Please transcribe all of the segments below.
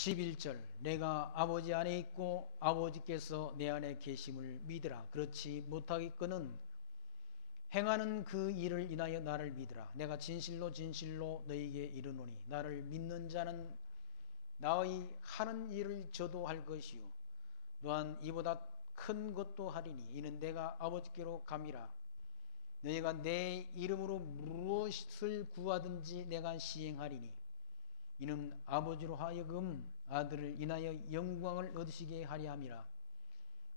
11절 내가 아버지 안에 있고 아버지께서 내 안에 계심을 믿으라. 그렇지 못하겠거는 행하는 그 일을 인하여 나를 믿으라. 내가 진실로 진실로 너희에게 이르노니 나를 믿는 자는 나의 하는 일을 저도 할 것이요 또한 이보다 큰 것도 하리니 이는 내가 아버지께로 감이라. 너희가 내 이름으로 무엇을 구하든지 내가 시행하리니 이는 아버지로 하여금 아들을 인하여 영광을 얻으시게 하려 함이라.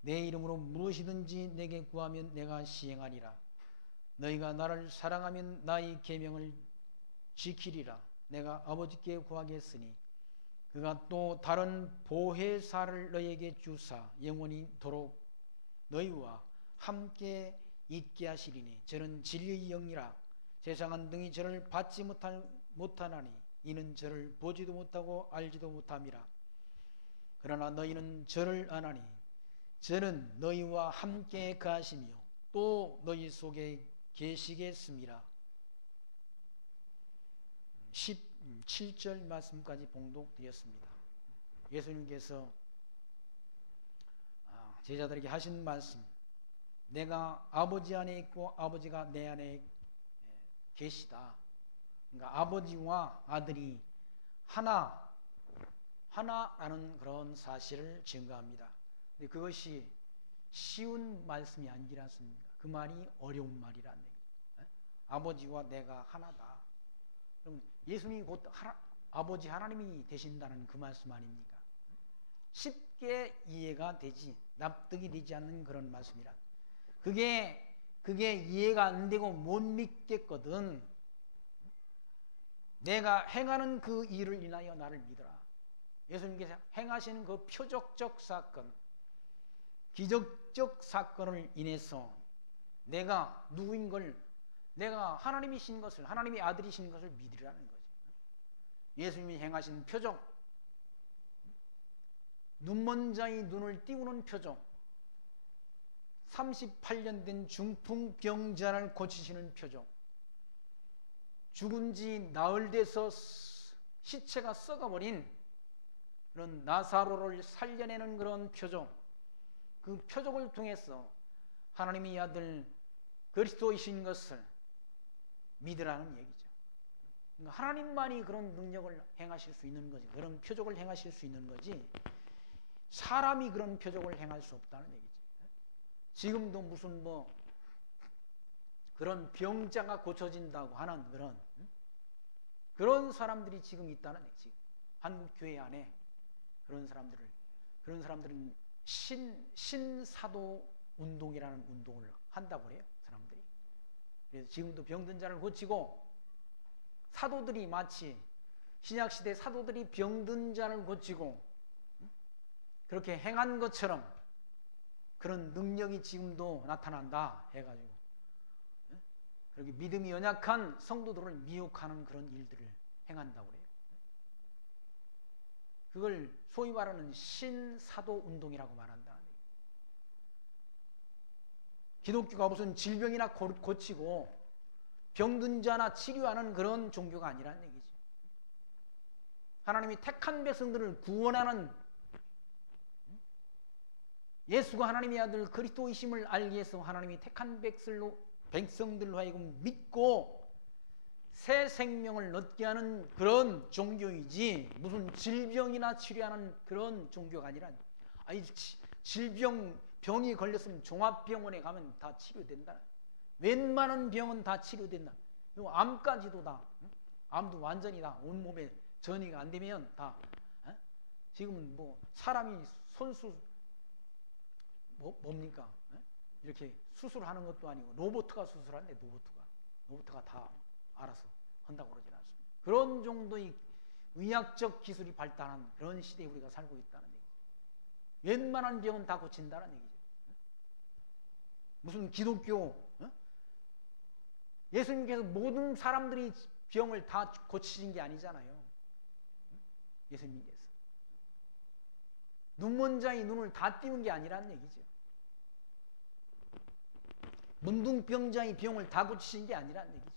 내 이름으로 무엇이든지 내게 구하면 내가 시행하리라. 너희가 나를 사랑하면 나의 계명을 지키리라. 내가 아버지께 구하겠으니 그가 또 다른 보혜사를 너희에게 주사 영원히 도록 너희와 함께 있게 하시리니 저는 진리의 영이라. 세상은 등이 저를 받지 못하나니 이는 저를 보지도 못하고 알지도 못함이라. 그러나 너희는 저를 아나니 저는 너희와 함께 거하시며 또 너희 속에 계시겠습니다. 17절 말씀까지 봉독드렸습니다. 예수님께서 제자들에게 하신 말씀, 내가 아버지 안에 있고 아버지가 내 안에 계시다. 그러니까 아버지와 아들이 하나라는 그런 사실을 증거합니다. 근데 그것이 쉬운 말씀이 아니지 않습니까? 그 말이 어려운 말이라는 얘기죠. 아버지와 내가 하나다. 그럼 예수님이 곧 아버지 하나님이 되신다는 그 말씀 아닙니까? 쉽게 이해가 되지, 납득이 되지 않는 그런 말씀이라. 그게 이해가 안 되고 못 믿겠거든. 내가 행하는 그 일을 인하여 나를 믿어라. 예수님께서 행하시는 그 표적적 사건, 기적적 사건을 인해서 내가 누구인 걸, 내가 하나님이신 것을, 하나님의 아들이신 것을 믿으라는 거죠. 예수님이 행하신 표적, 눈먼 자의 눈을 띄우는 표적, 38년 된 중풍병자를 고치시는 표적, 죽은 지 나흘 돼서 시체가 썩어버린 그런 나사로를 살려내는 그런 표적, 그 표적을 통해서 하나님의 아들 그리스도이신 것을 믿으라는 얘기죠. 그러니까 하나님만이 그런 능력을 행하실 수 있는 거지, 그런 표적을 행하실 수 있는 거지 사람이 그런 표적을 행할 수 없다는 얘기죠. 지금도 무슨 그런 병자가 고쳐진다고 하는 그런 사람들이 지금 있다는 얘기죠. 한국 교회 안에 그런 사람들은 신사도 운동이라는 운동을 한다고 그래요, 사람들이. 그래서 지금도 병든 자를 고치고, 사도들이 마치 신약시대 사도들이 병든 자를 고치고 그렇게 행한 것처럼 그런 능력이 지금도 나타난다 해가지고 그렇게 믿음이 연약한 성도들을 미혹하는 그런 일들을 행한다고 그래요. 그걸 소위 말하는 신사도 운동이라고 말한다. 기독교가 무슨 질병이나 고치고 병든 자나 치료하는 그런 종교가 아니라는 얘기죠. 하나님이 택한 백성들을 구원하는, 예수가 하나님의 아들 그리스도이심을 알기 위해서 하나님이 택한 백성들로 하여금 믿고 새 생명을 얻게 하는 그런 종교이지 무슨 질병이나 치료하는 그런 종교가 아니라, 병이 걸렸으면 종합병원에 가면 다 치료된다. 웬만한 병은 다 치료된다. 암까지도 다, 암도 완전히 다 온몸에 전이가 안 되면 다, 지금은 사람이 손수 뭡니까? 이렇게 수술하는 것도 아니고 로봇가 수술한대. 로봇가 다 알아서 한다고 그러지 않습니다. 그런 정도의 의학적 기술이 발달한 그런 시대에 우리가 살고 있다는 얘기죠. 웬만한 병은 다 고친다는 얘기죠. 무슨 기독교, 예수님께서 모든 사람들이 병을 다 고치신 게 아니잖아요. 예수님께서 눈먼 자의 눈을 다 띄운 게 아니라는 얘기죠. 문둥병자의 병을 다 고치신 게 아니라는 얘기죠.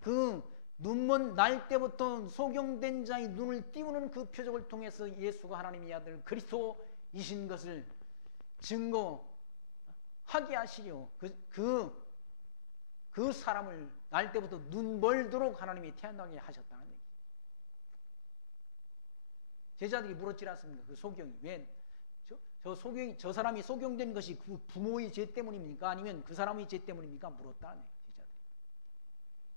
그 눈먼 날 때부터 소경된 자의 눈을 띄우는 그 표적을 통해서 예수가 하나님의 아들 그리스도이신 것을 증거하게 하시려 그 사람을 날 때부터 눈 멀도록 하나님이 태어나게 하셨다는 얘기. 제자들이 물었지 않습니까? 그 소경이 왜 저 사람이 소경된 것이 그 부모의 죄 때문입니까? 아니면 그 사람의 죄 때문입니까? 물었다는 얘기. 제자들이.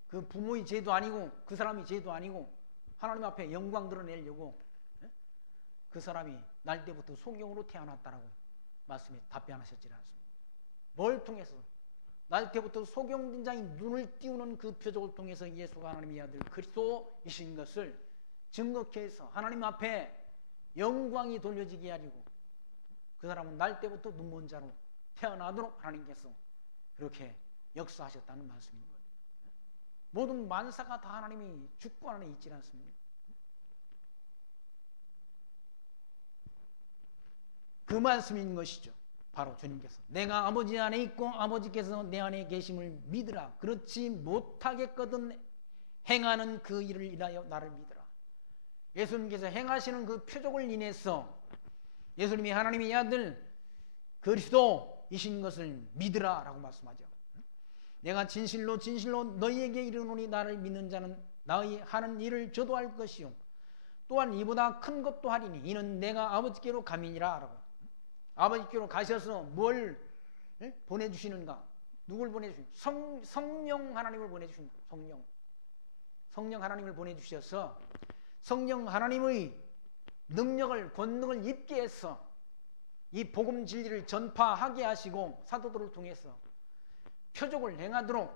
그 부모의 죄도 아니고 그 사람의 죄도 아니고 하나님 앞에 영광 드러내려고 그 사람이 날 때부터 소경으로 태어났다라고 말씀에 답변하셨지 않습니까? 뭘 통해서? 날 때부터 소경된 자의 눈을 띄우는 그 표적을 통해서 예수가 하나님의 아들 그리스도이신 것을 증거케 해서 하나님 앞에 영광이 돌려지게 하려고 그 사람은 날 때부터 눈먼 자로 태어나도록 하나님께서 그렇게 역사하셨다는 말씀입니다. 모든 만사가 다 하나님이 주권 안에 있지 않습니까? 그 말씀인 것이죠. 바로 주님께서 내가 아버지 안에 있고 아버지께서 내 안에 계심을 믿으라. 그렇지 못하겠거든 행하는 그 일을 인하여 나를 믿으라. 예수님께서 행하시는 그 표적을 인해서 예수님이 하나님의 아들 그리스도이신 것을 믿으라 라고 말씀하죠. 내가 진실로 진실로 너희에게 이르노니 나를 믿는 자는 나의 하는 일을 저도 할 것이요 또한 이보다 큰 것도 하리니 이는 내가 아버지께로 감이니라 라고. 아버지께로 가셔서 뭘 보내주시는가? 누굴 보내주시는가? 성령 하나님을 보내주신다. 성령 하나님을 보내주셔서 성령 하나님의 능력을 권능을 입게 해서 이 복음 진리를 전파하게 하시고 사도들을 통해서 표적을 행하도록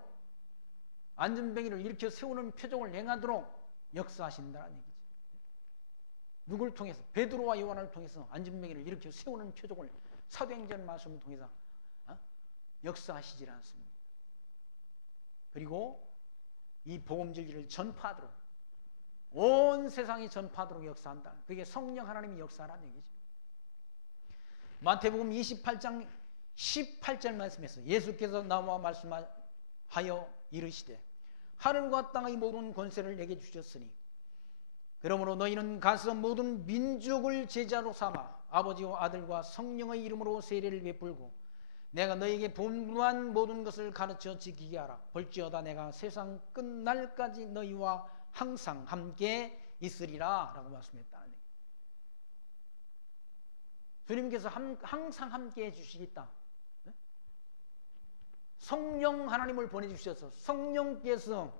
안전뱅이를 일으켜 세우는 표적을 행하도록 역사하신다는 얘기죠. 누굴 통해서? 베드로와 요한을 통해서 안전뱅이를 일으켜 세우는 표적을 사도행전 말씀을 통해서 역사하시질 않습니다. 그리고 이 복음 진리를 전파하도록 온 세상이 전파하도록 역사한다. 그게 성령 하나님의 역사라는 얘기죠. 마태복음 28장 18절 말씀에서 예수께서 나와 말씀하여 이르시되 하늘과 땅의 모든 권세를 내게 주셨으니 그러므로 너희는 가서 모든 민족을 제자로 삼아 아버지와 아들과 성령의 이름으로 세례를 베풀고 내가 너희에게 분부한 모든 것을 가르쳐 지키게 하라. 볼지어다 내가 세상 끝날까지 너희와 항상 함께 있으리라 라고 말씀했다는 얘기예요. 주님께서 항상 함께 해주시겠다. 성령 하나님을 보내주셔서 성령께서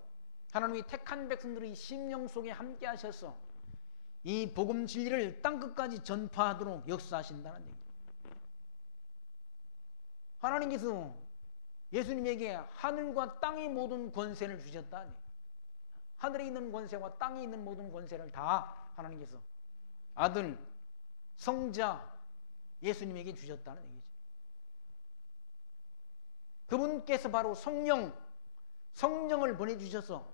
하나님이 택한 백성들의 심령 속에 함께 하셔서 이 복음 진리를 땅끝까지 전파하도록 역사하신다는 얘기예요. 하나님께서 예수님에게 하늘과 땅의 모든 권세를 주셨다니. 하늘에 있는 권세와 땅에 있는 모든 권세를 다 하나님께서 아들, 성자 예수님에게 주셨다는 얘기죠. 그분께서 바로 성령을 보내주셔서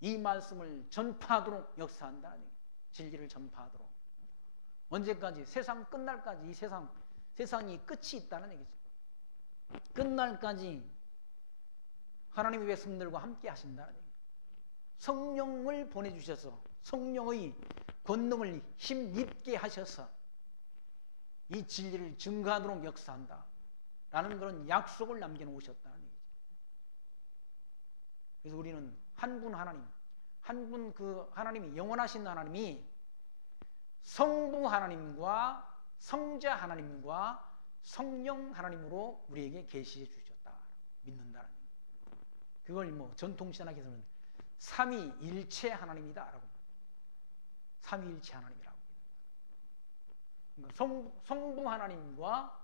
이 말씀을 전파하도록 역사한다는 얘기예요. 진리를 전파하도록. 언제까지? 세상 끝날까지. 이 세상이 끝이 있다는 얘기죠. 끝날까지 하나님의 백성들과 함께 하신다는 얘기예요. 성령을 보내주셔서 성령의 권능을 힘입게 하셔서 이 진리를 증거하도록 역사한다 라는 그런 약속을 남겨놓으셨다는 얘기죠. 그래서 우리는 한 분 하나님, 한 분 그 하나님이 영원하신 하나님이 성부 하나님과 성자 하나님과 성령 하나님으로 우리에게 계시해 주셨다 믿는다는 얘기예요. 그걸 전통신학에서는 삼위일체 하나님이다라고 삼위일체 하나님이라고 그러니까 성부 하나님과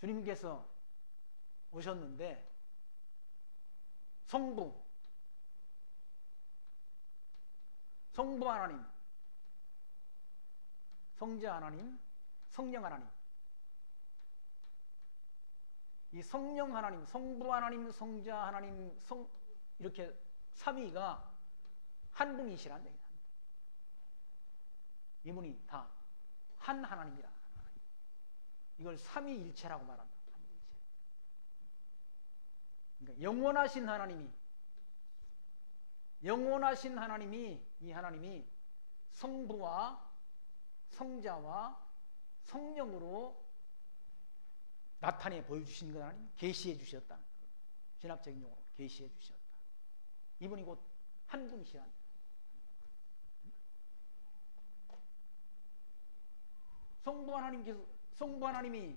주님께서 오셨는데 성부 하나님, 성자 하나님, 성령 하나님, 이 성령 하나님, 성부 하나님, 성자 하나님, 이렇게 삼위가 한 분이시란 얘기입니다. 이분이 다 한 하나님이라. 이걸 삼위일체라고 말한다. 그러니까 영원하신 하나님이 이 하나님이 성부와 성자와 성령으로 나타내 보여주신 것 아니에요? 계시해 주셨다. 신학적인 용어로 계시해 주셨다. 이분이 곧 한 분이시라. 성부 하나님이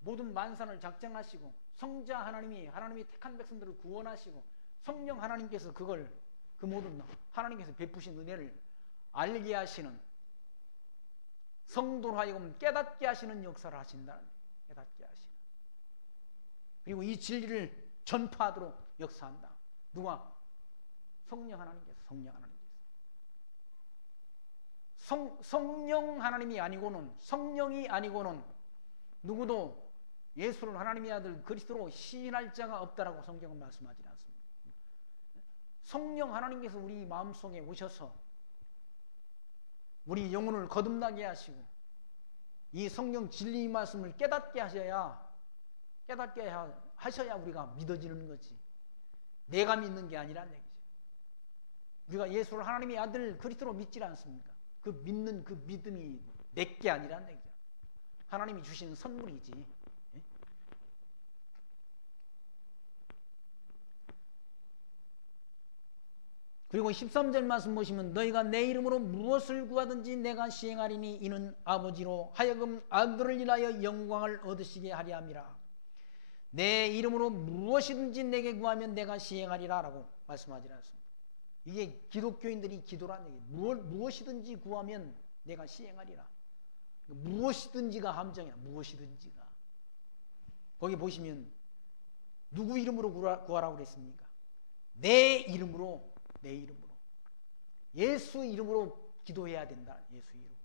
모든 만산을 작정하시고, 성자 하나님이 택한 백성들을 구원하시고, 성령 하나님께서 그 모든 하나님께서 베푸신 은혜를 알게 하시는, 성도로 하여금 깨닫게 하시는 역사를 하신다는 거예요. 깨닫게 하시는. 그리고 이 진리를 전파하도록 역사한다. 누가? 성령 하나님께서. 성령 하나님이 아니고는, 성령이 아니고는 누구도 예수를 하나님의 아들 그리스도로 시인할 자가 없다라고 성경은 말씀하지 않습니다. 성령 하나님께서 우리 마음속에 오셔서 우리 영혼을 거듭나게 하시고, 이 성령 진리의 말씀을 깨닫게 하셔야 우리가 믿어지는 거지. 내가 믿는 게 아니란 얘기죠. 우리가 예수를 하나님의 아들 그리스도로 믿지 않습니까? 그 믿는 그 믿음이 내게 아니란 얘기죠. 하나님이 주시는 선물이지. 그리고 13절 말씀 보시면, 너희가 내 이름으로 무엇을 구하든지 내가 시행하리니 이는 아버지로 하여금 아들을 인하여 영광을 얻으시게 하려 함이라. 내 이름으로 무엇이든지 내게 구하면 내가 시행하리라 라고 말씀하지 않습니다. 이게 기독교인들이 기도라는 얘기예요. 무엇이든지 구하면 내가 시행하리라. 무엇이든지가 함정이야. 무엇이든지가. 거기 보시면 누구 이름으로 구하라고 그랬습니까? 내 이름으로. 예수 이름으로 기도해야 된다. 예수 이름으로.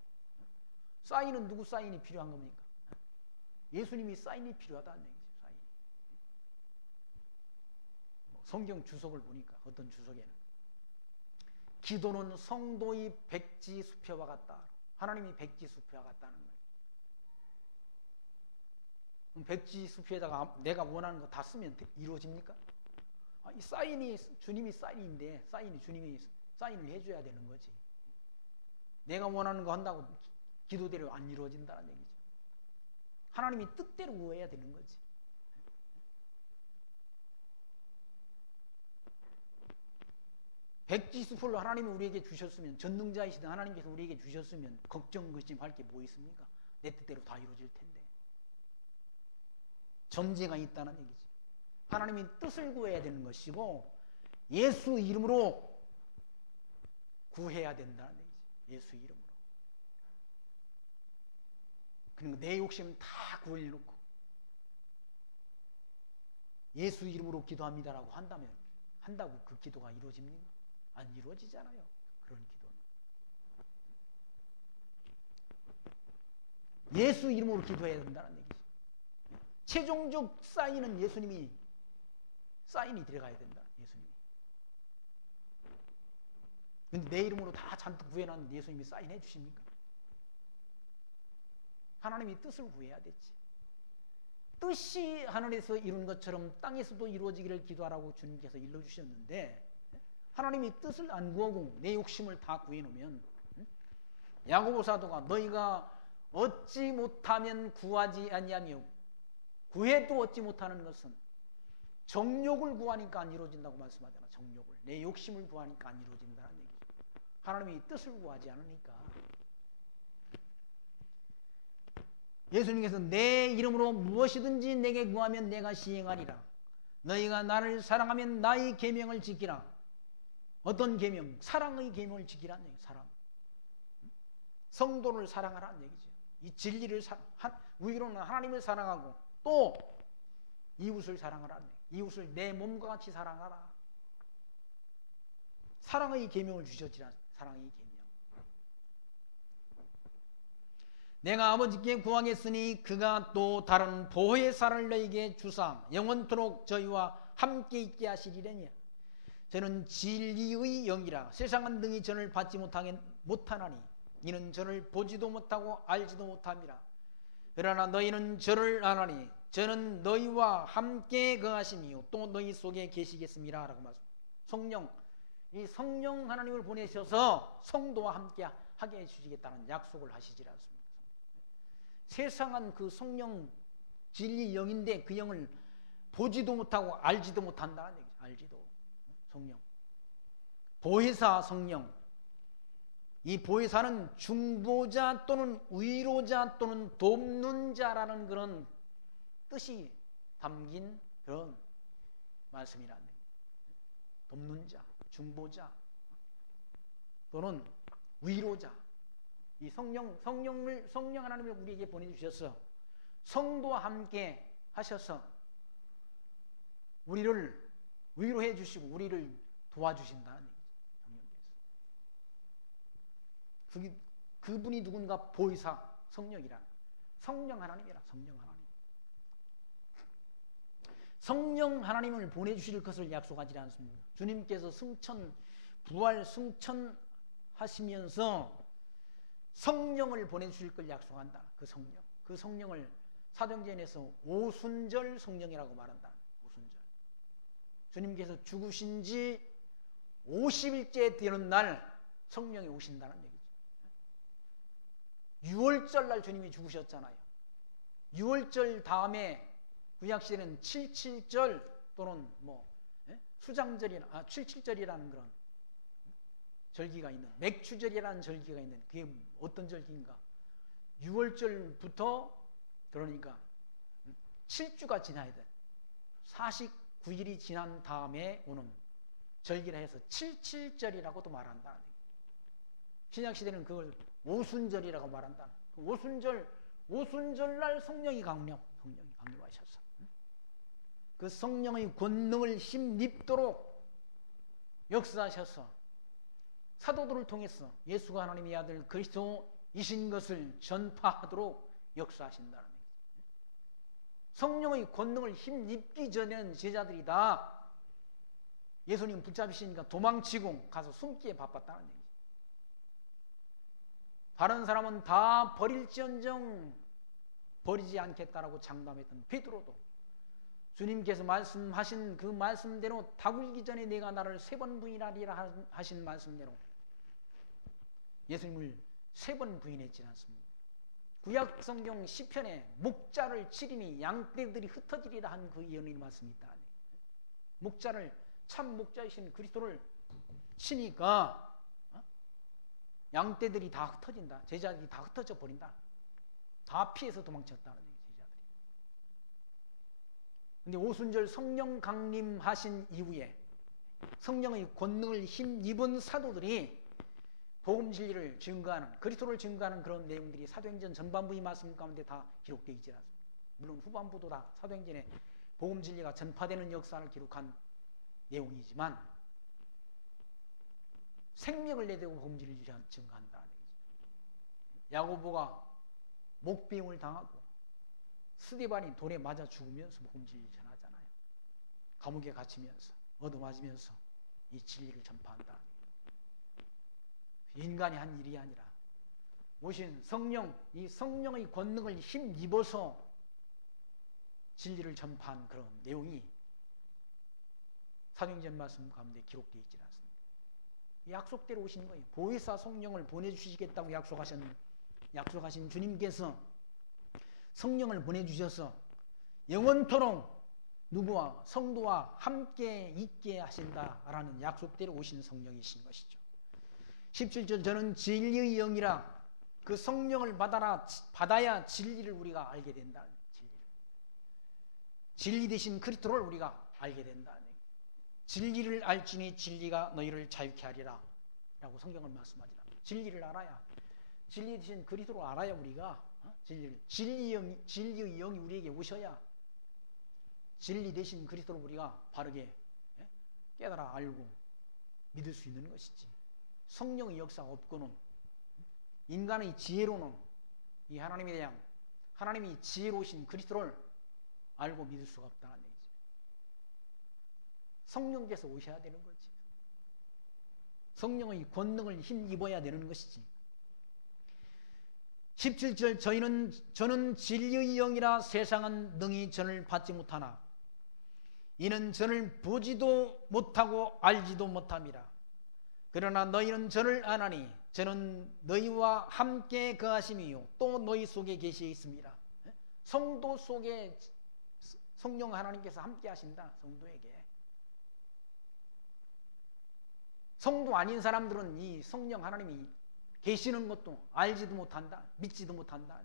사인은 누구 사인이 필요한 겁니까? 예수님이 사인이 필요하다는 얘기죠. 사인. 성경 주석을 보니까 어떤 주석에는 기도는 성도의 백지수표와 같다. 하나님이 백지수표와 같다는 거예요. 그럼 백지수표에다가 내가 원하는 거 다 쓰면 이루어집니까? 이 사인이 주님이 사인인데 주님이 사인을 해줘야 되는 거지. 내가 원하는 거 한다고 기도대로 안 이루어진다는 얘기죠. 하나님이 뜻대로 구해야 되는 거지. 백지수표를 하나님이 우리에게 주셨으면, 전능자이시던 하나님께서 우리에게 주셨으면 걱정, 의심할 게 뭐 있습니까? 내 뜻대로 다 이루어질 텐데. 전제가 있다는 얘기지. 하나님이 뜻을 구해야 되는 것이고, 예수 이름으로 구해야 된다는 얘기지. 예수 이름으로. 그러니까 내 욕심 다 구해놓고 예수 이름으로 기도합니다라고 한다고 그 기도가 이루어집니까? 안 이루어지잖아요. 그런 기도는. 예수 이름으로 기도해야 된다는 얘기지. 최종적 사인은 예수님이 사인이 들어가야 된다. 예수님이. 근데 내 이름으로 다 잔뜩 구해놨는데 예수님이 사인해 주십니까? 하나님이 뜻을 구해야 되지. 뜻이 하늘에서 이룬 것처럼 땅에서도 이루어지기를 기도하라고 주님께서 일러주셨는데, 하나님이 뜻을 안 구하고 내 욕심을 다 구해놓으면, 야고보 사도가 너희가 얻지 못하면 구하지 아니하며 구해도 얻지 못하는 것은 정욕을 구하니까 안 이루어진다고 말씀하잖아. 정욕을. 내 욕심을 구하니까 안 이루어진다는 얘기죠. 하나님이 뜻을 구하지 않으니까. 예수님께서 내 이름으로 무엇이든지 내게 구하면 내가 시행하리라. 너희가 나를 사랑하면 나의 계명을 지키라. 어떤 계명? 사랑의 계명을 지키라는 얘기예요. 사랑. 성도를 사랑하라는 얘기죠. 이 진리를 우리로는 하나님을 사랑하고 또 이웃을 사랑하라는 얘기예요. 이웃을 내 몸과 같이 사랑하라. 사랑의 계명을 주셨지라. 사랑의 계명. 내가 아버지께 구하겠으니 그가 또 다른 보혜사를 너희에게 주사 영원토록 저희와 함께 있게 하시리라니. 저는 진리의 영이라 세상은 능히 저를 받지 못하나니 이는 저를 보지도 못하고 알지도 못함이라. 그러나 너희는 저를 아나니 저는 너희와 함께 거하심이요 또 너희 속에 계시겠습니다 라고 말씀. 성령, 이 성령 하나님을 보내셔서 성도와 함께 하게 해주시겠다는 약속을 하시지 않습니까? 세상은 그 성령 진리 영인데 그 영을 보지도 못하고 알지도 못한다는 얘기죠. 알지도. 성령. 보혜사 성령. 이 보혜사는 중보자 또는 위로자 또는 돕는 자라는 그런 뜻이 담긴 그런 말씀이라는 얘기죠. 돕는 자, 중보자 또는 위로자. 이 성령 하나님을 우리에게 보내주셔서 성도와 함께 하셔서 우리를 위로해 주시고 우리를 도와주신다는 얘기죠. 그분이 누군가 보혜사 성령이라. 성령 하나님이라. 성령 하나님. 성령 하나님을 보내주실 것을 약속하지 않습니다. 주님께서 부활 승천하시면서 성령을 보내주실 걸 약속한다. 그 성령. 그 성령을 사도행전에서 오순절 성령이라고 말한다. 오순절. 주님께서 죽으신 지 50일째 되는 날 성령이 오신다는 얘기죠. 6월절 날 주님이 죽으셨잖아요. 6월절 다음에 구약시대는 77절 또는 수장절이나 77절이라는 그런 절기가 있는, 맥추절이라는 절기가 있는, 그게 어떤 절기인가? 6월절부터 그러니까 7주가 지나야 돼. 49일이 지난 다음에 오는 절기라 해서 77절이라고도 말한다. 신약시대는 그걸 오순절이라고 말한다. 오순절날 성령이 강림하셔서 그 성령의 권능을 힘입도록 역사하셔서 사도들을 통해서 예수가 하나님의 아들 그리스도이신 것을 전파하도록 역사하신다는 얘기죠. 성령의 권능을 힘입기 전에는 제자들이 다 예수님 붙잡히시니까 도망치고 가서 숨기에 바빴다는 얘기죠. 다른 사람은 다 버릴지언정 버리지 않겠다라고 장담했던 베드로도 주님께서 말씀하신 그 말씀대로 다굴기 전에 내가 나를 3번 부인하리라 하신 말씀대로 예수님을 3번 부인했지 않습니까? 구약 성경 시편에 목자를 치리니 양떼들이 흩어지리라 한 그 예언의 말씀이 있다. 목자를 참 목자이신 그리스도를 치니까 양떼들이 다 흩어진다. 제자들이 다 흩어져 버린다. 다 피해서 도망쳤다는 얘기죠. 제자들이. 근데 오순절 성령 강림하신 이후에 성령의 권능을 힘입은 사도들이 복음 진리를 증거하는, 그리스도를 증거하는 그런 내용들이 사도행전 전반부의 말씀 가운데 다 기록되어 있지 않습니까? 물론 후반부도 다 사도행전에 복음 진리가 전파되는 역사를 기록한 내용이지만 생명을 내대고 복음 진리를 증거한다는 얘기죠. 야고보가 목배임을 당하고 스데반이 돌에 맞아 죽으면서 복음 진리를 전하잖아요. 감옥에 갇히면서 얻어맞으면서 이 진리를 전파한다. 인간이 한 일이 아니라 오신 성령, 이 성령의 권능을 힘입어서 진리를 전파한 그런 내용이 사도행전 말씀 가운데 기록되어 있지 않습니다. 약속대로 오신 거예요. 보혜사 성령을 보내주시겠다고 약속하신 주님께서 성령을 보내주셔서 영원토록 누구와 성도와 함께 있게 하신다라는 약속대로 오신 성령이신 것이죠. 17절 저는 진리의 영이라 그 성령을 받아야 진리를 우리가 알게 된다. 진리 되신 그리스도를 우리가 알게 된다. 진리를 알지니 진리가 너희를 자유케 하리라 라고 성경을 말씀하지라. 진리를 알아야, 진리 되신 그리스도를 알아야 우리가 진리의 영이 우리에게 오셔야 진리 되신 그리스도를 우리가 바르게 깨달아 알고 믿을 수 있는 것이지. 성령의 역사가 없고는 인간의 지혜로는 이 하나님에 대한 하나님이 지혜로우신 그리스도를 알고 믿을 수가 없다는 얘기죠. 성령께서 오셔야 되는 거지. 성령의 권능을 힘입어야 되는 것이지. 17절 저는 진리의 영이라 세상은 능히 저를 받지 못하나 이는 저를 보지도 못하고 알지도 못함이라. 그러나 너희는 저를 아나니 저는 너희와 함께 거하심이요 또 너희 속에 계시 있습니다. 성도 속에 성령 하나님께서 함께 하신다. 성도에게. 성도 아닌 사람들은 이 성령 하나님이 계시는 것도 알지도 못한다. 믿지도 못한다.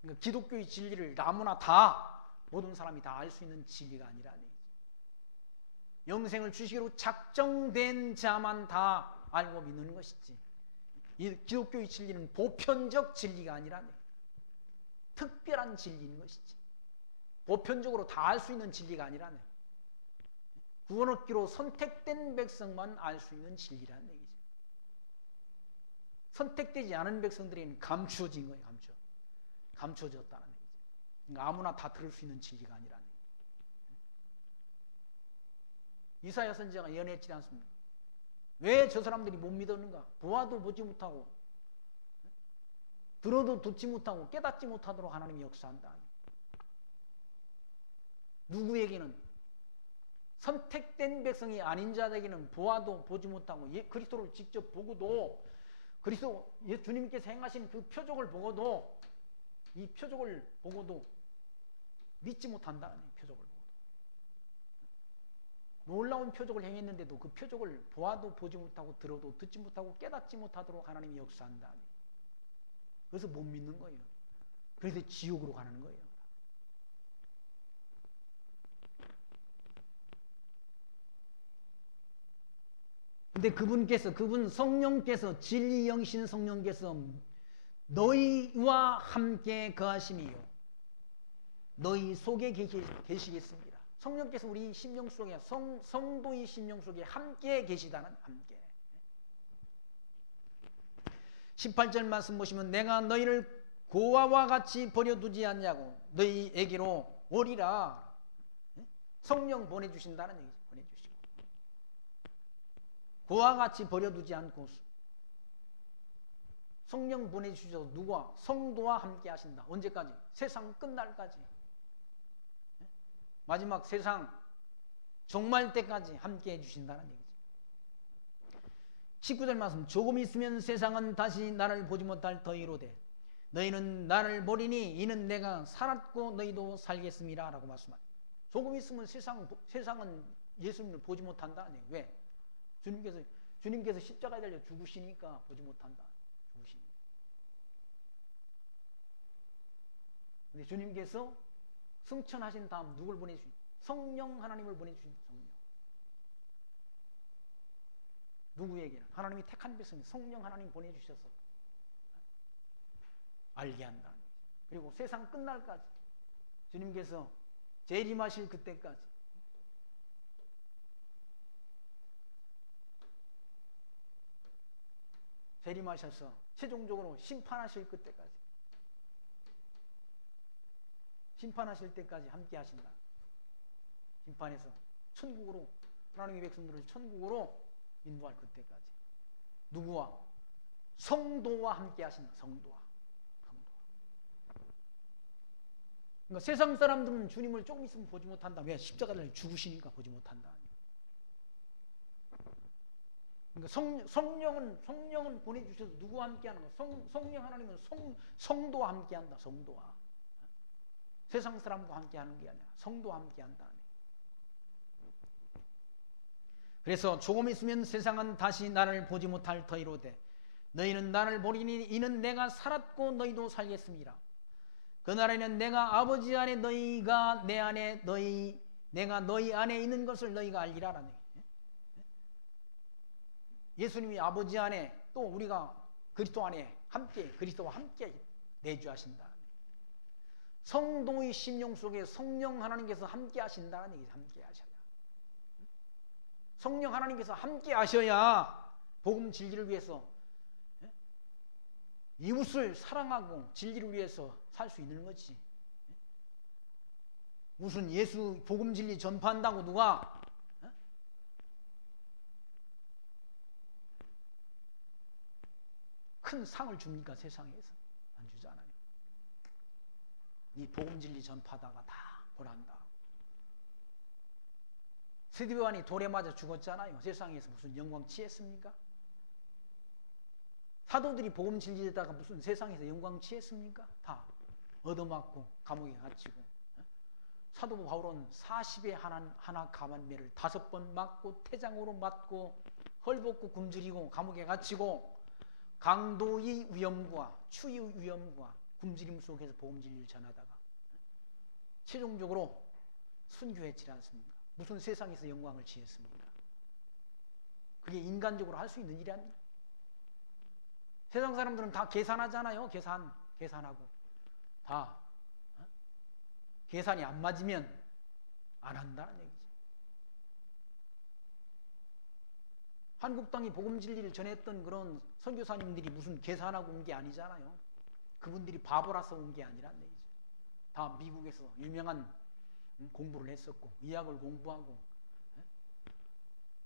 그러니까 기독교의 진리를 아무나 다 모든 사람이 다 알 수 있는 진리가 아니라 영생을 주시기로 작정된 자만 다 알고 믿는 것이지. 이 기독교의 진리는 보편적 진리가 아니라 특별한 진리인 것이지. 보편적으로 다 알 수 있는 진리가 아니라네. 구원 얻기로 선택된 백성만 알 수 있는 진리라는 얘기죠. 선택되지 않은 백성들에게는 감추어진 거예요. 감추어졌다는 얘기죠. 그러니까 아무나 다 들을 수 있는 진리가 아니라는 얘기죠. 이사야 선지자가 예언했지 않습니까? 왜 저 사람들이 못 믿었는가? 보아도 보지 못하고 들어도 듣지 못하고 깨닫지 못하도록 하나님이 역사한다. 누구에게는 선택된 백성이 아닌 자에게는 보아도 보지 못하고 그리스도를 직접 보고도 그리스도 주님께서 행하신 그 표적을 보고도 이 표적을 보고도 믿지 못한다. 표적을 보고도. 놀라운 표적을 행했는데도 그 표적을 보아도 보지 못하고 들어도 듣지 못하고 깨닫지 못하도록 하나님이 역사한다. 그래서 못 믿는 거예요. 그래서 지옥으로 가는 거예요. 근데 그분 성령께서 진리 영신 성령께서 너희와 함께 거하심이요 너희 속에 계시겠습니다. 성령께서 우리 심령 속에 성도의 심령 속에 함께 계시다는 함께. 18절 말씀 보시면 내가 너희를 고아와 같이 버려두지 않냐고 너희에게로 오리라. 성령 보내주신다는 얘기죠. 보내주시고 고아와 같이 버려두지 않고 성령 보내주셔서 누구와? 성도와 함께 하신다. 언제까지? 세상 끝날까지. 마지막 세상 종말 때까지 함께 해주신다는 얘기죠. 19절 말씀 조금 있으면 세상은 다시 나를 보지 못할 터이로되 너희는 나를 보리니 이는 내가 살았고 너희도 살겠습니다 라고 말씀합니다. 조금 있으면 세상은 예수님을 보지 못한다. 왜? 주님께서 십자가에 달려 죽으시니까 보지 못한다. 죽으시니까. 근데 주님께서 승천하신 다음 누굴 보내주신? 성령 하나님을 보내주신 성령. 누구에게는? 하나님이 택한 백성이 성령 하나님 보내주셔서 알게 한다. 그리고 세상 끝날까지 주님께서 재림하실 그때까지 재림하셔서 최종적으로 심판하실 그때까지 심판하실 때까지 함께 하신다. 심판해서 천국으로 하나님의 백성들을 천국으로 인도할 그때까지 누구와? 성도와 함께 하신다. 성도와. 그러니까 세상 사람들은 주님을 조금 있으면 보지 못한다. 왜? 십자가를 죽으시니까 보지 못한다. 그러니까 성령은 보내주셔서 누구와 함께하는 거? 성령 하나님은 성도와 함께한다. 성도와. 세상 사람과 함께하는 게 아니라 성도와 함께한다. 그래서 조금 있으면 세상은 다시 나를 보지 못할 터이로되 너희는 나를 보리니 이는 내가 살았고 너희도 살겠습니다. 그날에는 내가 아버지 안에 너희가 내 안에 내가 너희 안에 있는 것을 너희가 알리라라는 얘기예요. 예수님이 아버지 안에 또 우리가 그리스도 안에 함께 그리스도와 함께 내주하신다. 성도의 심령 속에 성령 하나님께서 함께 하신다는 얘기죠. 함께 하셔야. 성령 하나님께서 함께 하셔야 복음 진리를 위해서 이웃을 사랑하고 진리를 위해서 살 수 있는 거지. 무슨 예수 복음 진리 전파한다고 누가 큰 상을 줍니까? 세상에서. 안 주잖아요. 이 복음 진리 전파다가 다 고난다. 스데반이 돌에 맞아 죽었잖아요. 세상에서 무슨 영광 취했습니까? 사도들이 복음 진리에다가 무슨 세상에서 영광 취했습니까? 다 얻어맞고 감옥에 갇히고. 사도 바울은 40에 하나 감한매를 5번 맞고 태장으로 맞고 헐벗고 굶주리고 감옥에 갇히고 강도의 위험과 추의 위험과 굶주림 속에서 복음 진리를 전하다가 최종적으로 순교했지 않습니까? 무슨 세상에서 영광을 취했습니까? 그게 인간적으로 할 수 있는 일이 아닙니다. 세상 사람들은 다 계산하잖아요. 계산하고 다 계산이 안 맞으면 안 한다는 얘기죠. 한국 땅이 복음 진리를 전했던 그런 선교사님들이 무슨 계산하고 온 게 아니잖아요. 그분들이 바보라서 온 게 아니란 얘기죠. 다 미국에서 유명한 공부를 했었고 의학을 공부하고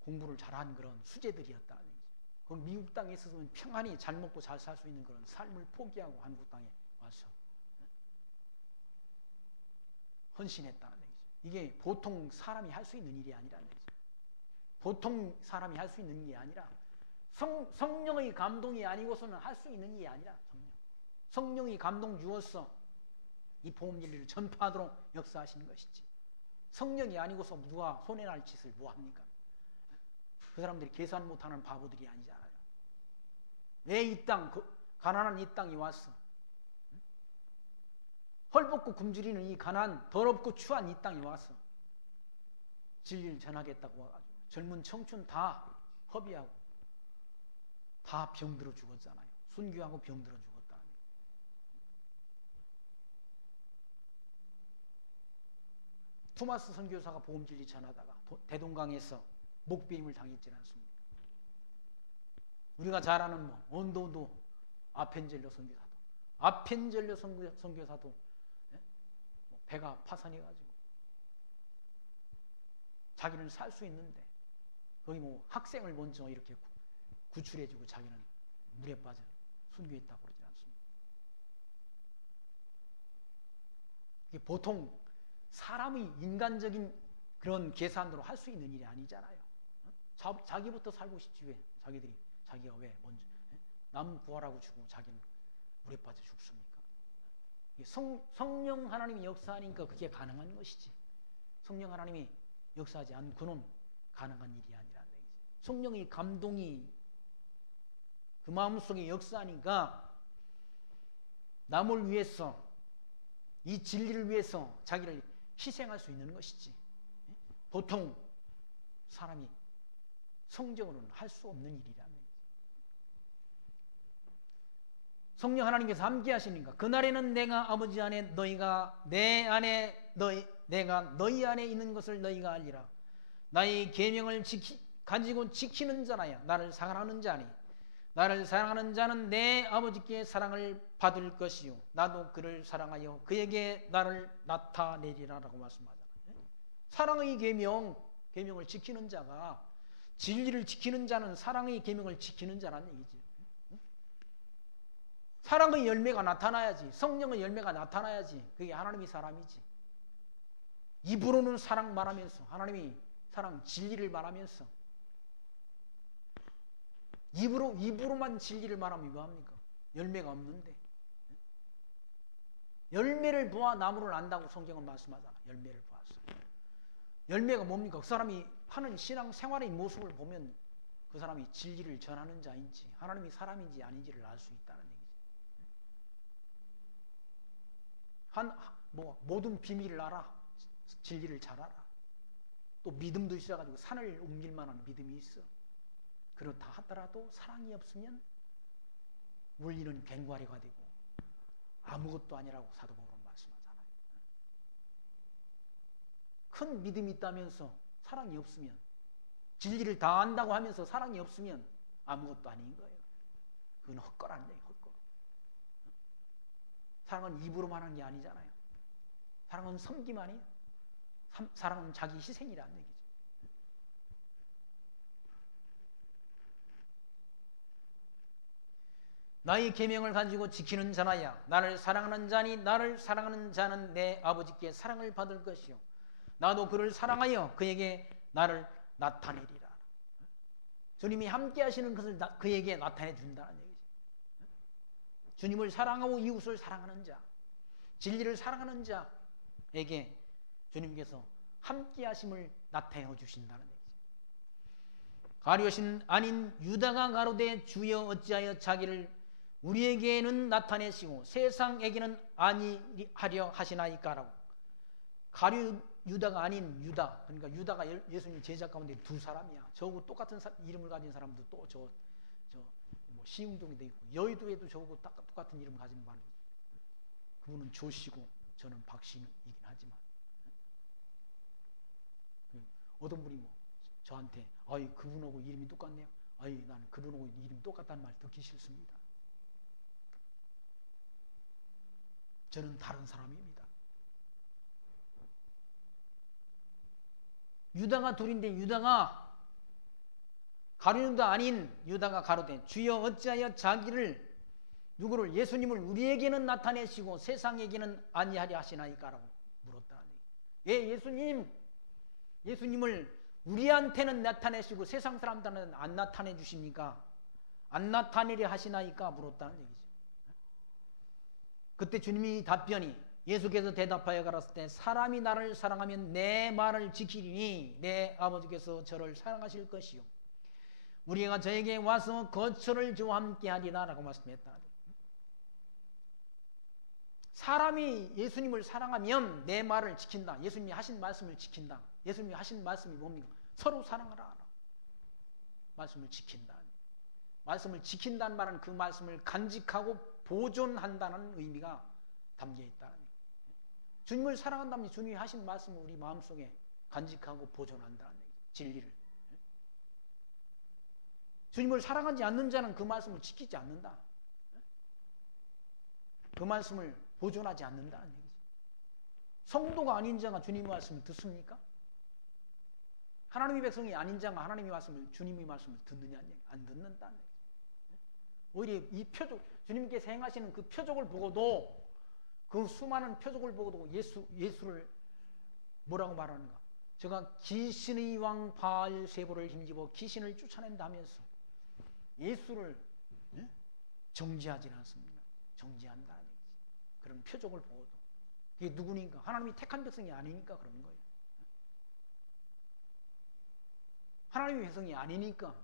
공부를 잘한 그런 수재들이었다는 얘기죠. 그럼 미국 땅에 있어서는 평안히 잘 먹고 잘 살 수 있는 그런 삶을 포기하고 한국 땅에 와서 헌신했다는 얘기죠. 이게 보통 사람이 할 수 있는 일이 아니라는 얘기죠. 보통 사람이 할 수 있는 일이 아니라 성령의 감동이 아니고서는 할 수 있는 일이 아니라 성령이 감동 주어서 이 복음 진리를 전파하도록 역사하시는 것이지. 성령이 아니고서 누가 손해날 짓을 뭐합니까? 그 사람들이 계산 못하는 바보들이 아니잖아요. 왜 이 땅, 가난한 이 땅에 왔어? 헐벗고 굶주리는 이 가난, 더럽고 추한 이 땅에 왔어. 진리를 전하겠다고 와가지고 젊은 청춘 다 허비하고 다 병들어 죽었잖아요. 순교하고 병들어 죽었다는 거예요. 토마스 선교사가 복음 진리 전하다가 대동강에서 목배임을 당했지 않습니까? 우리가 잘 아는 원도도 아펜젤로 선교사도 아펜젤로 선교사도 배가 파산해가지고 자기는 살 수 있는데 거기 학생을 먼저 이렇게 구출해주고 자기는 물에 빠져 순교했다고 그러지 않습니까? 이게 보통 사람의 인간적인 그런 계산으로 할 수 있는 일이 아니잖아요. 자기부터 살고 싶지 왜 자기가 왜 먼저 남 구하라고 주고 자기는 물에 빠져 죽습니까? 성령 하나님이 역사하니까 그게 가능한 것이지. 성령 하나님이 역사하지 않고는 가능한 일이 아니라는 얘기죠. 성령의 감동이 그 마음속에 역사하니까 남을 위해서 이 진리를 위해서 자기를 희생할 수 있는 것이지. 보통 사람이 성적으로는 할 수 없는 일이라는 얘기죠. 성령 하나님께서 함께 하시니까 그날에는 내가 아버지 안에 너희가 내 안에 내가 너희 안에 있는 것을 너희가 알리라. 나의 계명을 가지고 지키는 자나야 나를 사랑하는 자니 나를 사랑하는 자는 내 아버지께 사랑을 받을 것이요 나도 그를 사랑하여 그에게 나를 나타내리라라고 말씀하잖아요. 사랑의 계명을 지키는 자가 진리를 지키는 자는 사랑의 계명을 지키는 자라는 얘기지. 사랑의 열매가 나타나야지. 성령의 열매가 나타나야지. 그게 하나님의 사람이지. 입으로는 사랑 말하면서 하나님이 사랑 진리를 말하면서 입으로만 진리를 말하면 뭐합니까? 열매가 없는데. 열매를 보아 나무를 안다고 성경은 말씀하잖아. 열매를 보았어. 열매가 뭡니까? 그 사람이 하는 신앙 생활의 모습을 보면 그 사람이 진리를 전하는 자인지 하나님이 사람인지 아닌지를 알 수 있다는 얘기죠. 모든 비밀을 알아. 진리를 잘 알아. 또 믿음도 있어가지고 산을 옮길 만한 믿음이 있어. 그렇다 하더라도 사랑이 없으면 물리는 괭과리가 되고 아무것도 아니라고 사도 바울은 말씀하잖아요. 큰 믿음이 있다면서 사랑이 없으면 진리를 다 안다고 하면서 사랑이 없으면 아무것도 아닌 거예요. 그건 헛거라는 얘기예요. 헛거. 사랑은 입으로만 하는 게 아니잖아요. 사랑은 섬김아니에요. 사랑은 자기 희생이라는 얘기죠. 나의 계명을 가지고 지키는 자나야 나를 사랑하는 자니 나를 사랑하는 자는 내 아버지께 사랑을 받을 것이요 나도 그를 사랑하여 그에게 나를 나타내리라. 주님이 함께 하시는 것을 그에게 나타내 준다는 얘기죠. 주님을 사랑하고 이웃을 사랑하는 자, 진리를 사랑하는 자에게 주님께서 함께 하심을 나타내 주신다는 얘기죠. 가룟신 아닌 유다가 가로되 주여 어찌하여 자기를 우리에게는 나타내시고 세상에게는 아니하려 하시나이까라고. 가룟 유다가 아닌 유다, 그러니까 유다가 예수님 제자 가운데 두 사람이야. 저하고 똑같은 이름을 가진 사람도 또 뭐 시흥동에도 있고 여의도에도 저하고 똑같은 이름을 가진 분. 그분은 조씨고 저는 박씨이긴 하지만 어떤 분이 뭐 저한테 아이 그분하고 이름이 똑같네요. 아이 나는 그분하고 이름이 똑같다는 말 듣기 싫습니다. 저는 다른 사람입니다. 유다가 둘인데 유다가 가룟 유다 아닌 유다가 가로되 주여 어찌하여 자기를 누구를 예수님을 우리에게는 나타내시고 세상에게는 아니하려 하시나이까라고 물었다. 왜 예수님을 우리한테는 나타내시고 세상 사람들은 안 나타내 주십니까? 안 나타내려 하시나이까 물었다는 얘기죠. 그때 주님이 답변이 예수께서 대답하여 가라사대 때 사람이 나를 사랑하면 내 말을 지키리니 내 아버지께서 저를 사랑하실 것이요 우리가 저에게 와서 거처를 저와 함께 하리라 라고 말씀했다. 사람이 예수님을 사랑하면 내 말을 지킨다. 예수님이 하신 말씀을 지킨다. 예수님이 하신 말씀이 뭡니까? 서로 사랑하라. 말씀을 지킨다. 말씀을 지킨다는 말은 그 말씀을 간직하고 보존한다는 의미가 담겨 있다. 주님을 사랑한다면 주님이 하신 말씀을 우리 마음속에 간직하고 보존한다는 얘기, 진리를. 주님을 사랑하지 않는 자는 그 말씀을 지키지 않는다. 그 말씀을 보존하지 않는다는 얘기죠. 성도가 아닌 자가 주님의 말씀을 듣습니까? 하나님의 백성이 아닌 자가 하나님의 말씀을 주님의 말씀을 듣느냐는 얘기, 안 듣는다는 얘기죠. 오히려 이 표적, 주님께서 행하시는 그 표적을 보고도 그 수많은 표적을 보고도 예수를 뭐라고 말하는가? 제가 귀신의 왕 바알세보를 힘입어 귀신을 쫓아낸다면서 예수를 정죄하지 않습니다. 정죄한다는 얘기지. 그런 표적을 보고도. 그게 누구니까? 하나님이 택한 백성이 아니니까 그런 거예요. 하나님의 백성이 아니니까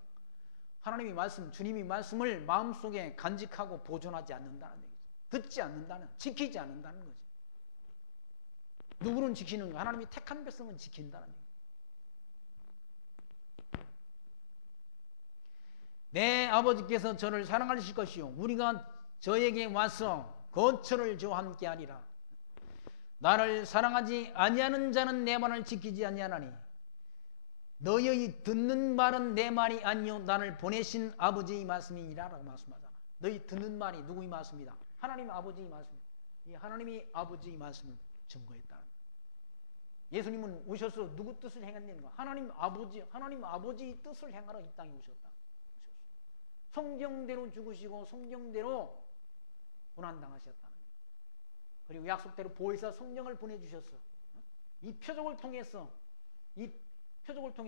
하나님의 말씀, 주님의 말씀을 마음속에 간직하고 보존하지 않는다는 얘기죠. 듣지 않는다는, 지키지 않는다는 거지. 누구는 지키는 거? 하나님이 택한 백성은 지킨다는 얘기죠. 내 아버지께서 저를 사랑하실 것이요 우리가 저에게 와서 거처를 저와 함께 하리라. 나를 사랑하지 아니하는 자는 내 말을 지키지 아니하나니 너희 듣는 말은 내 말이 아니요 나를 보내신 아버지의 말씀이니라 라고 말씀하잖아. 너희 듣는 말이 누구의 말씀이다? 하나님 아버지의 말씀. 이 하나님이 아버지의 말씀을 증거했다. 예수님은 오셔서 누구 뜻을 행했는가? 하나님 아버지의 뜻을 행하러 이 땅에 오셨다. 성경대로 죽으시고 성경대로 고난당하셨다는 거예요. 그리고 약속대로 보혜사 성령을 보내주셨어. 이 표적을 통해서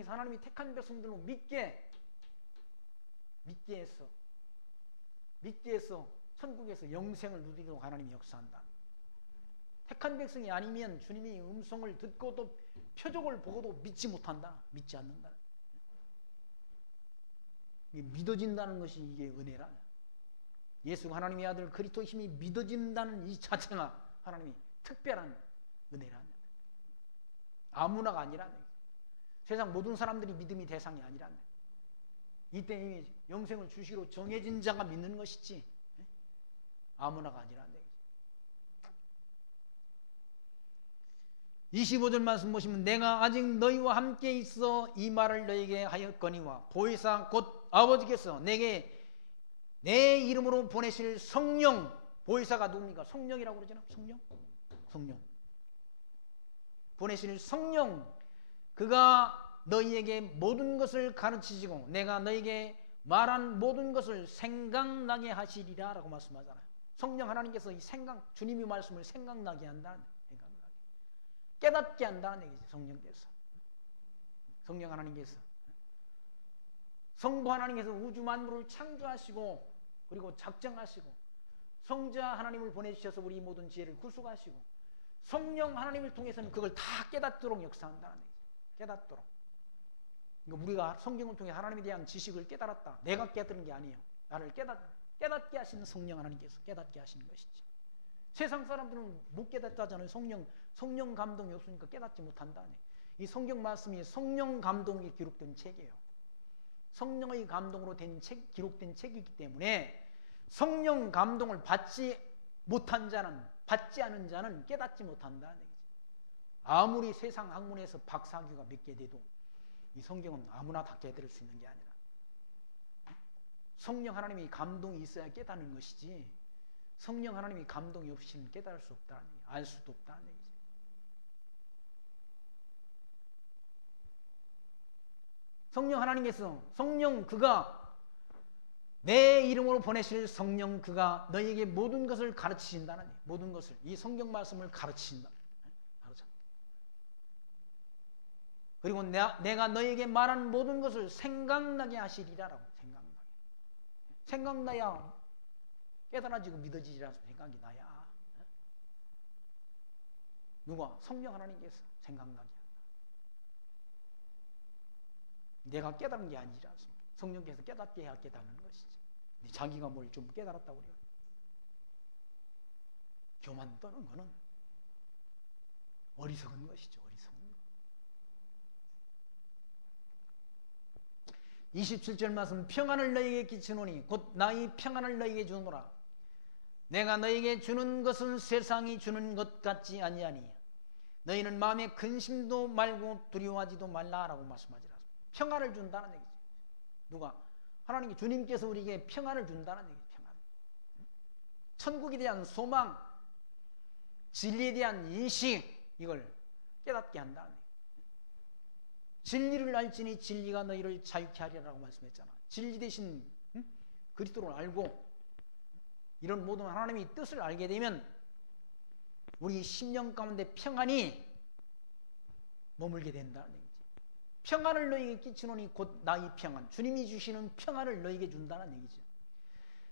하나님이 택한 백성들로 믿게 해서 천국에서 영생을 누리도록 하나님이 역사한다. 택한 백성이 아니면 주님의 음성을 듣고도 표적을 보고도 믿지 못한다. 믿지 않는다. 믿어진다는 것이 이게 은혜라. 예수가 하나님의 아들 그리스도의 힘이 믿어진다는 이 자체가 하나님이 특별한 은혜라. 아무나가 아니라 세상 모든 사람들이 믿음의 대상이 아니라 이때 이미 영생을 주시로 정해진 자가 믿는 것이지 아무나가 아니라. 25절 말씀 보시면 내가 아직 너희와 함께 있어 이 말을 너희에게 하였거니와 보혜사 곧 아버지께서 내게 내 이름으로 보내실 성령. 보혜사가 누굽니까? 성령이라고 그러잖아. 성령 보내실 성령, 그가 너희에게 모든 것을 가르치시고 내가 너희에게 말한 모든 것을 생각나게 하시리라 라고 말씀하잖아요. 성령 하나님께서 이 주님이 말씀을 생각나게 한다는, 생각나게. 깨닫게 한다는 얘기죠. 성령 하나님께서. 성부 하나님께서 우주 만물을 창조하시고 그리고 작정하시고 성자 하나님을 보내주셔서 우리 모든 지혜를 구속하시고 성령 하나님을 통해서는 그걸 다 깨닫도록 역사한다는 얘기죠. 깨닫도록. 그러니까 우리가 성경을 통해 하나님에 대한 지식을 깨달았다. 내가 깨달은 게 아니에요. 나를 깨닫게 하시는 성령 하나님께서 깨닫게 하시는 것이지. 세상 사람들은 못 깨닫다잖아요. 성령 감동이 없으니까 깨닫지 못한다네. 이 성경 말씀이 성령 감동이 기록된 책이에요. 성령의 감동으로 기록된 책이기 때문에 성령 감동을 받지 않은 자는 깨닫지 못한다는 얘기죠. 아무리 세상 학문에서 박사학위가 몇 개 돼도 이 성경은 아무나 다 깨달을 수 있는 게 아니라 성령 하나님이 감동이 있어야 깨닫는 것이지 성령 하나님이 감동이 없이는 깨달을 수 없다는 얘기죠. 알 수도 없다는 얘기죠. 성령 하나님께서 그가 내 이름으로 보내실 성령 그가 너희에게 모든 것을 가르치신다는 얘기예요. 모든 것을 이 성경 말씀을 가르치신다. 그리고 내가 너희에게 말한 모든 것을 생각나게 하시리라라고. 생각나야 깨달아지고 믿어지리라서 생각이 나야. 누가? 성령 하나님께서 생각나게 한다. 내가 깨달은 게 아니라 성령께서 깨닫게 해야 깨닫는 것이지. 자기가 뭘 좀 깨달았다고 그래요. 교만 떠는 거는 어리석은 것이죠. 어리석은 것. 27절 말씀 평안을 너희에게 끼치노니 곧 나의 평안을 너희에게 주노라. 내가 너희에게 주는 것은 세상이 주는 것 같지 아니하니 너희는 마음에 근심도 말고 두려워하지도 말라라고 말씀하지라. 평안을 준다는 얘기죠. 누가? 하나님 주님께서 우리에게 평안을 준다는 얘기죠. 평안. 천국에 대한 소망, 진리에 대한 인식 이걸 깨닫게 한다는 얘기죠. 진리를 알지니 진리가 너희를 자유케 하리라고 말씀했잖아. 진리 대신 그리스도를 알고 이런 모든 하나님의 뜻을 알게 되면 우리 심령 가운데 평안이 머물게 된다는 얘기죠. 평안을 너희에게 끼치노니 곧 나의 평안. 주님이 주시는 평안을 너희에게 준다는 얘기죠.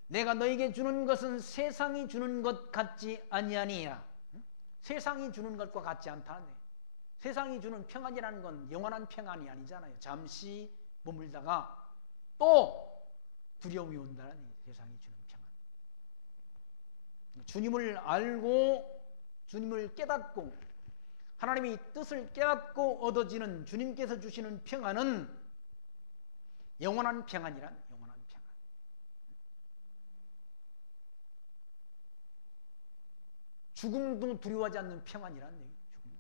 내가 너희에게 주는 것은 세상이 주는 것 같지 아니하니라. 세상이 주는 것과 같지 않다는 얘기죠. 세상이 주는 평안이라는 건 영원한 평안이 아니잖아요. 잠시 머물다가 또 두려움이 온다는 얘기죠. 세상이 주는 평안. 주님을 알고 주님을 깨닫고 하나님의 뜻을 깨닫고 얻어지는 주님께서 주시는 평안은 영원한 평안이란 영원한 평안. 죽음도 두려워하지 않는 평안이란 얘기예요. 죽음도.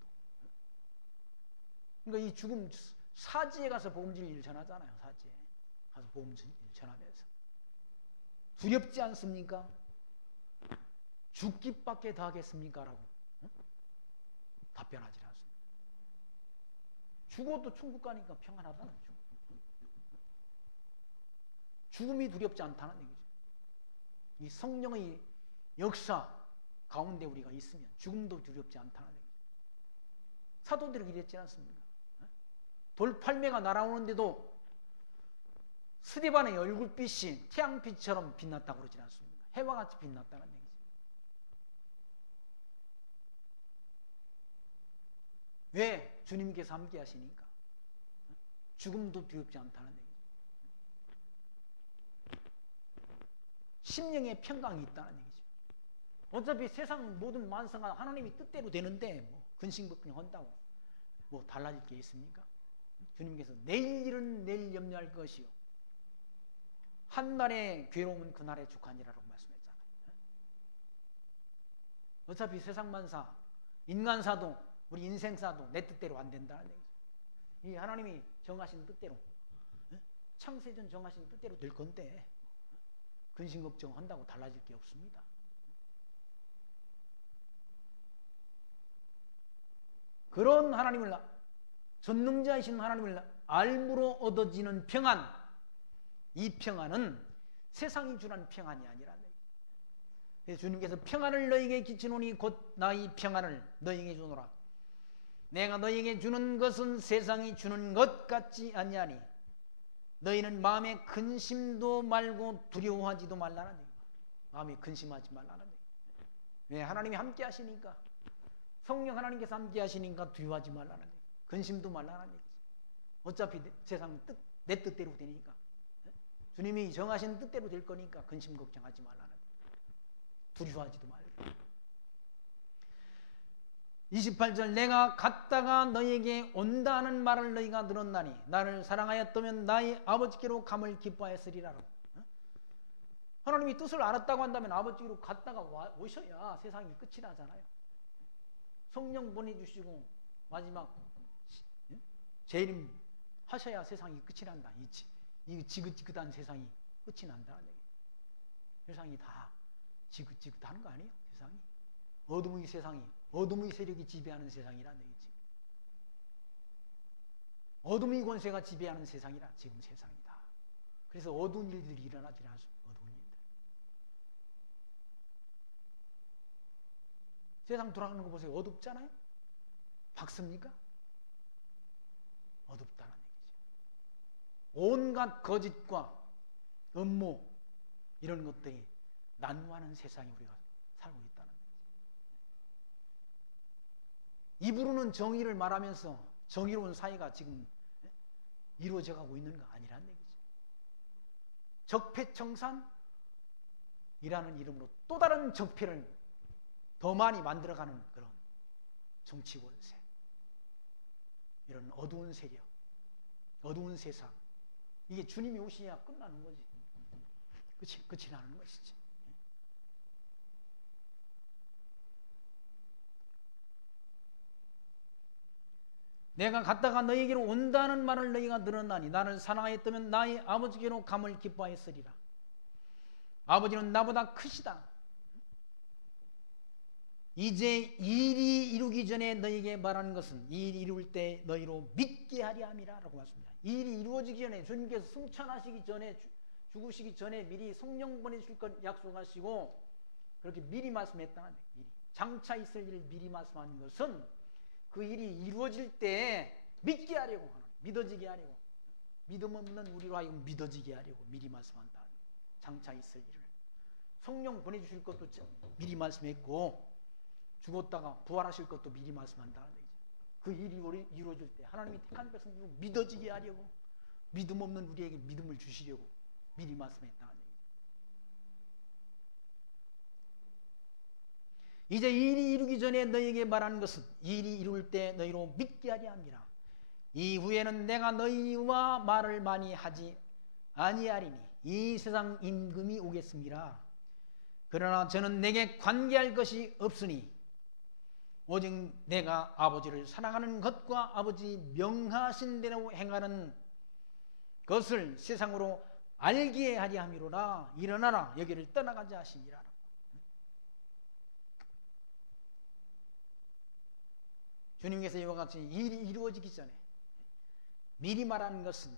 그러니까 이 죽음 사지에 가서 복음진리를 전하잖아요. 사지에 가서 복음진리를 전하면서 두렵지 않습니까? 죽기밖에 더 하겠습니까? 라고 답변하지 않습니다. 죽어도 천국 가니까 평안하다는 거죠. 죽음이 두렵지 않다는 얘기죠. 이 성령의 역사 가운데 우리가 있으면 죽음도 두렵지 않다는 얘기죠. 사도들이 이랬지 않습니까? 돌팔매가 날아오는데도 스데반의 얼굴빛이 태양빛처럼 빛났다고 그러지 않습니까? 해와 같이 빛났다는 얘기죠. 왜? 주님께서 함께 하시니까. 죽음도 두렵지 않다는 얘기죠. 심령의 평강이 있다는 얘기죠. 어차피 세상 모든 만사가 하나님이 뜻대로 되는데 뭐 근심걱정 한다고 뭐 달라질 게 있습니까? 주님께서 내일 일은 내일 염려할 것이요 한날의 괴로움은 그날의 축하니라고 말씀했잖아요. 어차피 세상 만사 인간사도 우리 인생사도 내 뜻대로 안 된다는 얘기죠. 이 하나님이 정하신 뜻대로 창세전 정하신 뜻대로 될 건데 근심 걱정한다고 달라질 게 없습니다. 그런 하나님을 전능자이신 하나님을 알므로 얻어지는 평안 이 평안은 세상이 주는 평안이 아니라. 그래서 주님께서 평안을 너희에게 끼치노니 곧 나의 평안을 너희에게 주노라. 내가 너희에게 주는 것은 세상이 주는 것 같지 아니하니 너희는 마음에 근심도 말고 두려워하지도 말라는 얘기야. 마음에 근심하지 말라는 얘기야. 왜? 하나님이 함께 하시니까, 성령 하나님께서 함께 하시니까 두려워하지 말라는 얘기야. 근심도 말라는 얘기지. 어차피 세상 내 뜻대로 되니까, 주님이 정하신 뜻대로 될 거니까 근심 걱정하지 말라는 얘기야. 두려워하지도 말고. 28절 내가 갔다가 너희에게 온다 하는 말을 너희가 들었나니 나를 사랑하였다면 나의 아버지께로 감을 기뻐하였으리라. 하나님이 뜻을 알았다고 한다면 아버지께로 갔다가 오셔야 세상이 끝이 나잖아요. 성령 보내주시고 마지막 재림 하셔야 세상이 끝이 난다. 이 지긋지긋한 세상이 끝이 난다는 얘기예요. 세상이 다 지긋지긋한 거 아니에요? 세상이 어둠의 세상이, 어둠의 세력이 지배하는 세상이라는 얘기지. 어둠의 권세가 지배하는 세상이라 지금 세상이다. 그래서 어두운 일들이 일어나지 않습니다. 어두운 일들. 세상 돌아가는 거 보세요. 어둡잖아요? 밝습니까? 어둡다는 얘기죠. 온갖 거짓과 음모 이런 것들이 난무하는 세상에 우리가 살고 있다는 거죠. 입으로는 정의를 말하면서 정의로운 사회가 지금 이루어져 가고 있는 거 아니라는 얘기죠. 적폐청산이라는 이름으로 또 다른 적폐를 더 많이 만들어가는 그런 정치 권세, 이런 어두운 세력, 어두운 세상, 이게 주님이 오셔야 끝나는 거지. 끝이 나는 것이지. 내가 갔다가 너희에게로 온다는 말을 너희가 들었나니 나를 사랑하였다면 나의 아버지께로 감을 기뻐하였으리라. 아버지는 나보다 크시다. 이제 일이 이루기 전에 너희에게 말하는 것은 일이 이룰 때 너희로 믿게 하려 함이라 라고 말씀합니다. 일이 이루어지기 전에, 주님께서 승천하시기 전에, 죽으시기 전에 미리 성령 보내실 것 약속하시고 그렇게 미리 말씀했다는 얘기예요. 장차 있을 일을 미리 말씀하는 것은 그 일이 이루어질 때 믿게 하려고 하는, 믿어지게 하려고, 믿음 없는 우리로 하여금 믿어지게 하려고 미리 말씀한다. 장차 있을 일을 성령 보내주실 것도 미리 말씀했고 죽었다가 부활하실 것도 미리 말씀한다는 얘기죠. 그 일이 이루어질 때 하나님이 택한 백성들을 믿어지게 하려고, 믿음 없는 우리에게 믿음을 주시려고 미리 말씀했다는 얘기죠. 이제 일이 이루기 전에 너희에게 말하는 것은 일이 이룰 때 너희로 믿게 하려 함이라. 이후에는 내가 너희와 말을 많이 하지 아니하리니 이 세상 임금이 오겠습니다. 그러나 저는 내게 관계할 것이 없으니 오직 내가 아버지를 사랑하는 것과 아버지 명하신 대로 행하는 것을 세상으로 알게 하려 함이로라. 일어나라 여기를 떠나가자 하시니라. 주님께서 이와 같이 일이 이루어지기 전에 미리 말하는 것은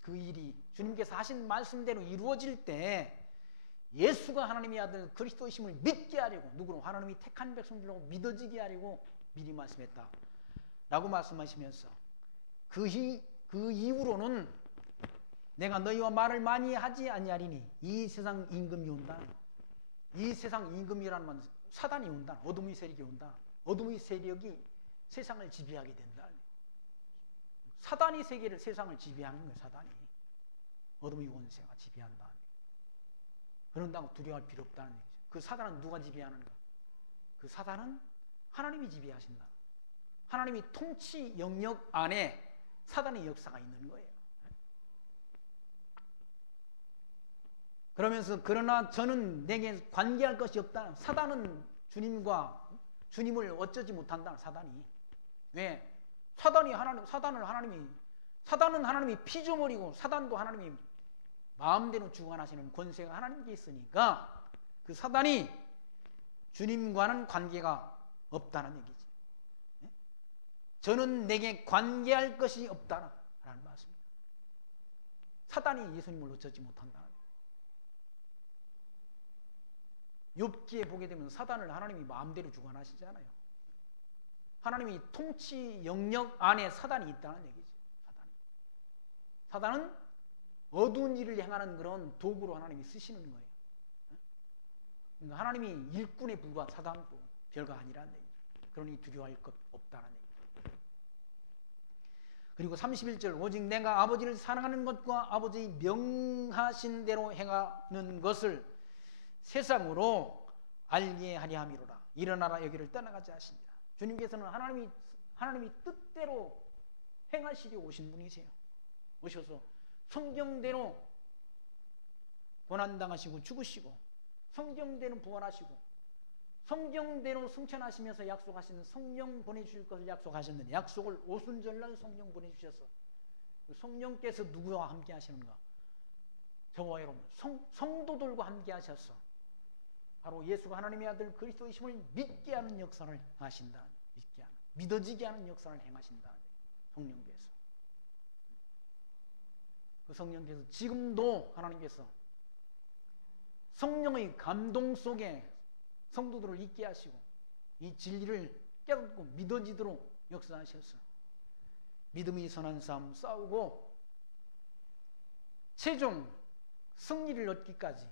그 일이 주님께서 하신 말씀대로 이루어질 때 예수가 하나님의 아들 그리스도이심을 믿게 하려고, 누구로? 하나님이 택한 백성들로 믿어지게 하려고 미리 말씀했다 라고 말씀하시면서 그 이후로는 내가 너희와 말을 많이 하지 아니하리니 이 세상 임금이 온다. 이 세상 임금이라는 건 사단이 온다. 어둠의 세력이 온다. 어둠의 세력이 세상을 지배하게 된다. 사단이 세계를, 세상을 지배하는 거예요. 사단이. 어둠의 권세가 지배한다. 그런다고 두려워할 필요 없다는 얘기죠. 그 사단은 누가 지배하는가? 그 사단은 하나님이 지배하신다. 하나님이 통치 영역 안에 사단의 역사가 있는 거예요. 그러면서 그러나 저는 내게 관계할 것이 없다. 사단은 주님을 어쩌지 못한다. 사단이. 왜? 사단은 하나님이 피조물이고 사단도 하나님이 마음대로 주관하시는 권세가 하나님께 있으니까 그 사단이 주님과는 관계가 없다는 얘기지. 저는 내게 관계할 것이 없다라는 말씀입니다. 사단이 예수님을 어쩌지 못한다. 욥기에 보게 되면 사단을 하나님이 마음대로 주관하시잖아요. 하나님이 통치 영역 안에 사단이 있다는 얘기죠. 사단은 어두운 일을 행하는 그런 도구로 하나님이 쓰시는 거예요. 그러니까 하나님이 일꾼에 불과한 사단도 별거 아니라는 얘기죠. 그러니 두려워할 것 없다는 얘기죠. 그리고 31절 오직 내가 아버지를 사랑하는 것과 아버지의 명하신 대로 행하는 것을 세상으로 알게 하려 함이로라. 일어나라 여기를 떠나가자 하십니다. 주님께서는 하나님이 뜻대로 행하시려 오신 분이세요. 오셔서 성경대로 고난당하시고 죽으시고 성경대로 부활하시고 성경대로 승천하시면서 약속하시는 성령 보내주실 것을 약속하셨는데 약속을 오순절날 성령 보내주셔서 성령께서 누구와 함께 하시는가? 저와 여러분 성도들과 함께 하셔서 바로 예수가 하나님의 아들 그리스도이심을 믿게 하는 역사를 하신다. 믿어지게 하는 역사를 행하신다. 성령께서. 그 성령께서 지금도 하나님께서 성령의 감동 속에 성도들을 있게 하시고 이 진리를 깨닫고 믿어지도록 역사하셔서 믿음의 선한 싸움 싸우고 최종 승리를 얻기까지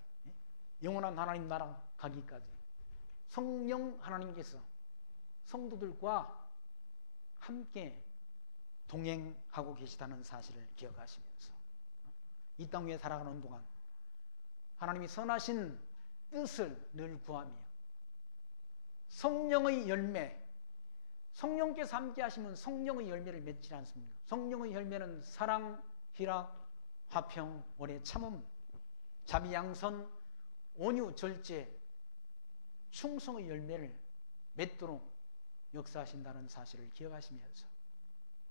영원한 하나님 나라 가기까지 성령 하나님께서 성도들과 함께 동행하고 계시다는 사실을 기억하시면서 이 땅 위에 살아가는 동안 하나님이 선하신 뜻을 늘 구하며 성령의 열매, 성령께서 함께 하시면 성령의 열매를 맺지 않습니다. 성령의 열매는 사랑, 희락, 화평, 오래 참음, 자비, 양선, 온유, 절제, 충성의 열매를 맺도록 역사하신다는 사실을 기억하시면서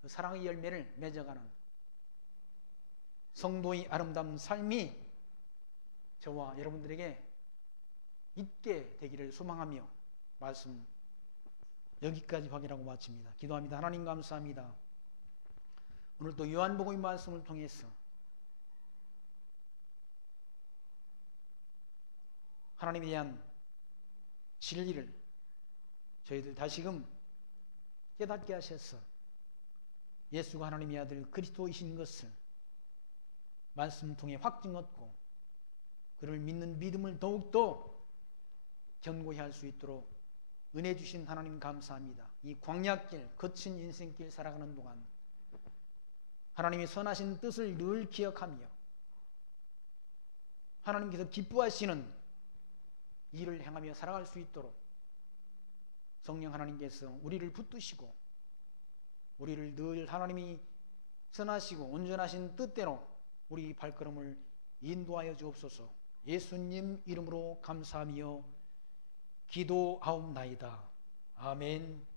그 사랑의 열매를 맺어가는 성도의 아름다운 삶이 저와 여러분들에게 있게 되기를 소망하며 말씀 여기까지 확인하고 마칩니다. 기도합니다. 하나님 감사합니다. 오늘 또 요한복음의 말씀을 통해서 하나님에 대한 진리를 저희들 다시금 깨닫게 하셔서 예수가 하나님의 아들 그리스도이신 것을 말씀 통해 확증 얻고 그를 믿는 믿음을 더욱더 견고히 할 수 있도록 은혜 주신 하나님 감사합니다. 이 광야길, 거친 인생길 살아가는 동안 하나님이 선하신 뜻을 늘 기억하며 하나님께서 기뻐하시는 일을 행하며 살아갈 수 있도록 성령 하나님께서 우리를 붙드시고 우리를 늘 하나님이 선하시고 온전하신 뜻대로 우리 발걸음을 인도하여 주옵소서. 예수님 이름으로 감사하며 기도하옵나이다. 아멘.